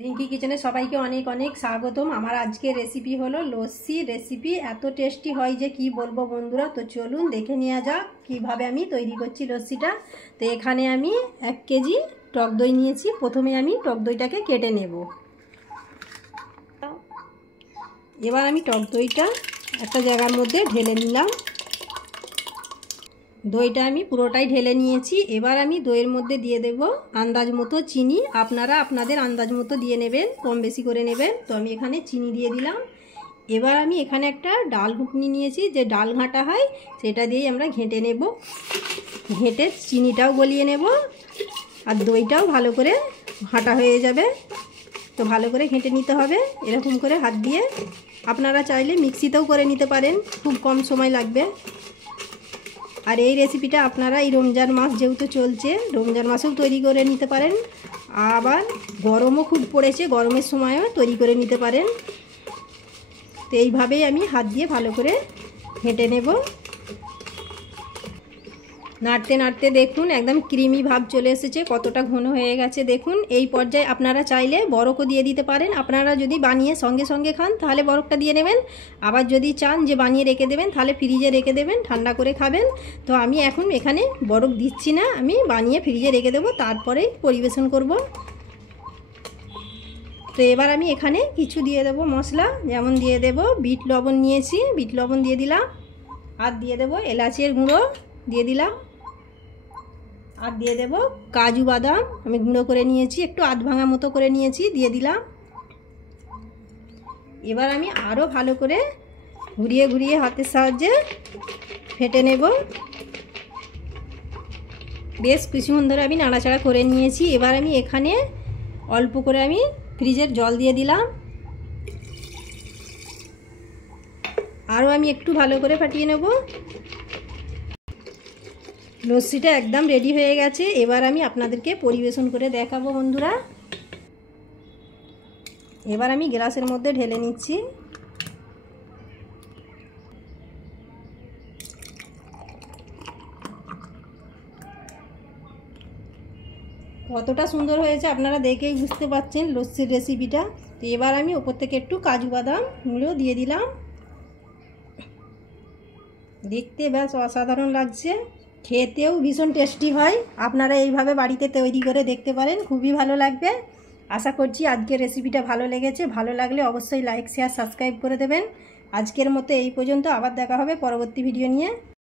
রিঙ্কি কিচেনে সবাইকে অনেক অনেক স্বাগতম। আমার আজকের রেসিপি হলো লস্যি রেসিপি। এত টেস্টি হয় যে কি বলবো বন্ধুরা। তো চলুন দেখে নেওয়া যাক কিভাবে আমি তৈরি করছি লস্যিটা। তো এখানে আমি 1 কেজি টক দই নিয়েছি। প্রথমে আমি টক দইটাকে কেটে নেব। এবার আমি টক দইটা একটা জায়গার মধ্যে ঢেলে নিলাম। দইটা আমি পুরোটাই ঢেলে নিয়েছি। এবার আমি দইয়ের মধ্যে দিয়ে দেব আন্দাজ মতো চিনি। আপনারা আপনাদের আন্দাজ মতো দিয়ে নেবেন, কম বেশি করে নেবেন। তো আমি এখানে চিনি দিয়ে দিলাম। এবার আমি এখানে একটা ডাল ঘুটনি নিয়েছি, যে ডাল ঘাঁটা হয় সেটা দিয়েই আমরা ঘেঁটে নেব। ঘেঁটে চিনিটাও গলিয়ে নেব আর দইটাও ভালো করে ঘাঁটা হয়ে যাবে। তো ভালো করে ঘেঁটে নিতে হবে এরকম করে হাত দিয়ে। আপনারা চাইলে মিক্সিতেও করে নিতে পারেন, খুব কম সময় লাগবে। আর এই রেসিপিটা আপনারা এই রমজান মাস যেহেতু চলছে, রমজান মাসেও তৈরি করে নিতে পারেন। আবার গরমও খুব পড়েছে, গরমের সময়ও তৈরি করে নিতে পারেন। তো এইভাবেই আমি হাত দিয়ে ভালো করে ঘেঁটে নেব। নাড়তে নাড়তে দেখুন একদম ক্রিমি ভাব চলে এসেছে, কতটা ঘন হয়ে গেছে দেখুন। এই পর্যায়ে আপনারা চাইলে বরফও দিয়ে দিতে পারেন। আপনারা যদি বানিয়ে সঙ্গে সঙ্গে খান তাহলে বরফটা দিয়ে নেবেন। আবার যদি চান যে বানিয়ে রেখে দেবেন তাহলে ফ্রিজে রেখে দেবেন, ঠান্ডা করে খাবেন। তো আমি এখন এখানে বরফ দিচ্ছি না, আমি বানিয়ে ফ্রিজে রেখে দেবো, তারপরেই পরিবেশন করব। তো এবার আমি এখানে কিছু দিয়ে দেবো মশলা, যেমন দিয়ে দেব বিট লবণ নিয়েছি, বিট লবণ দিয়ে দিলাম। আর দিয়ে দেবো এলাচের গুঁড়ো দিয়ে দিলাম। আর দিয়ে দেব কাজু বাদাম আমি গুঁড়ো করে নিয়েছি, একটু আধ ভাঙা মতো করে নিয়েছি, দিয়ে দিলাম। এবার আমি আরও ভালো করে ঘুরিয়ে ঘুরিয়ে হাতের সাহায্যে ফেটে নেব। বেশ কিছুক্ষণ ধরে আমি নাড়াচাড়া করে নিয়েছি। এবার আমি এখানে অল্প করে আমি ফ্রিজের জল দিয়ে দিলাম। আরও আমি একটু ভালো করে ফাটিয়ে নেব। লস্যিটা একদম রেডি হয়ে গেছে। এবার আমি আপনাদেরকে পরিবেশন করে দেখাবো বন্ধুরা। এবার আমি গ্লাসের মধ্যে ঢেলে নিচ্ছি। কতটা সুন্দর হয়েছে আপনারা দেখেই বুঝতে পারছেন লস্যির রেসিপিটা। তো এবার আমি ওপর থেকে একটু কাজু বাদাম গুঁড়ো দিয়ে দিলাম। দেখতে বেশ অসাধারণ লাগছে, খেতেও ভীষণ টেস্টি হয়। আপনারা এইভাবে বাড়িতে তৈরি করে দেখতে পারেন, খুবই ভালো লাগবে। আশা করছি আজকের রেসিপিটা ভালো লেগেছে। ভালো লাগলে অবশ্যই লাইক শেয়ার সাবস্ক্রাইব করে দেবেন। আজকের মতো এই পর্যন্ত, আবার দেখা হবে পরবর্তী ভিডিও নিয়ে।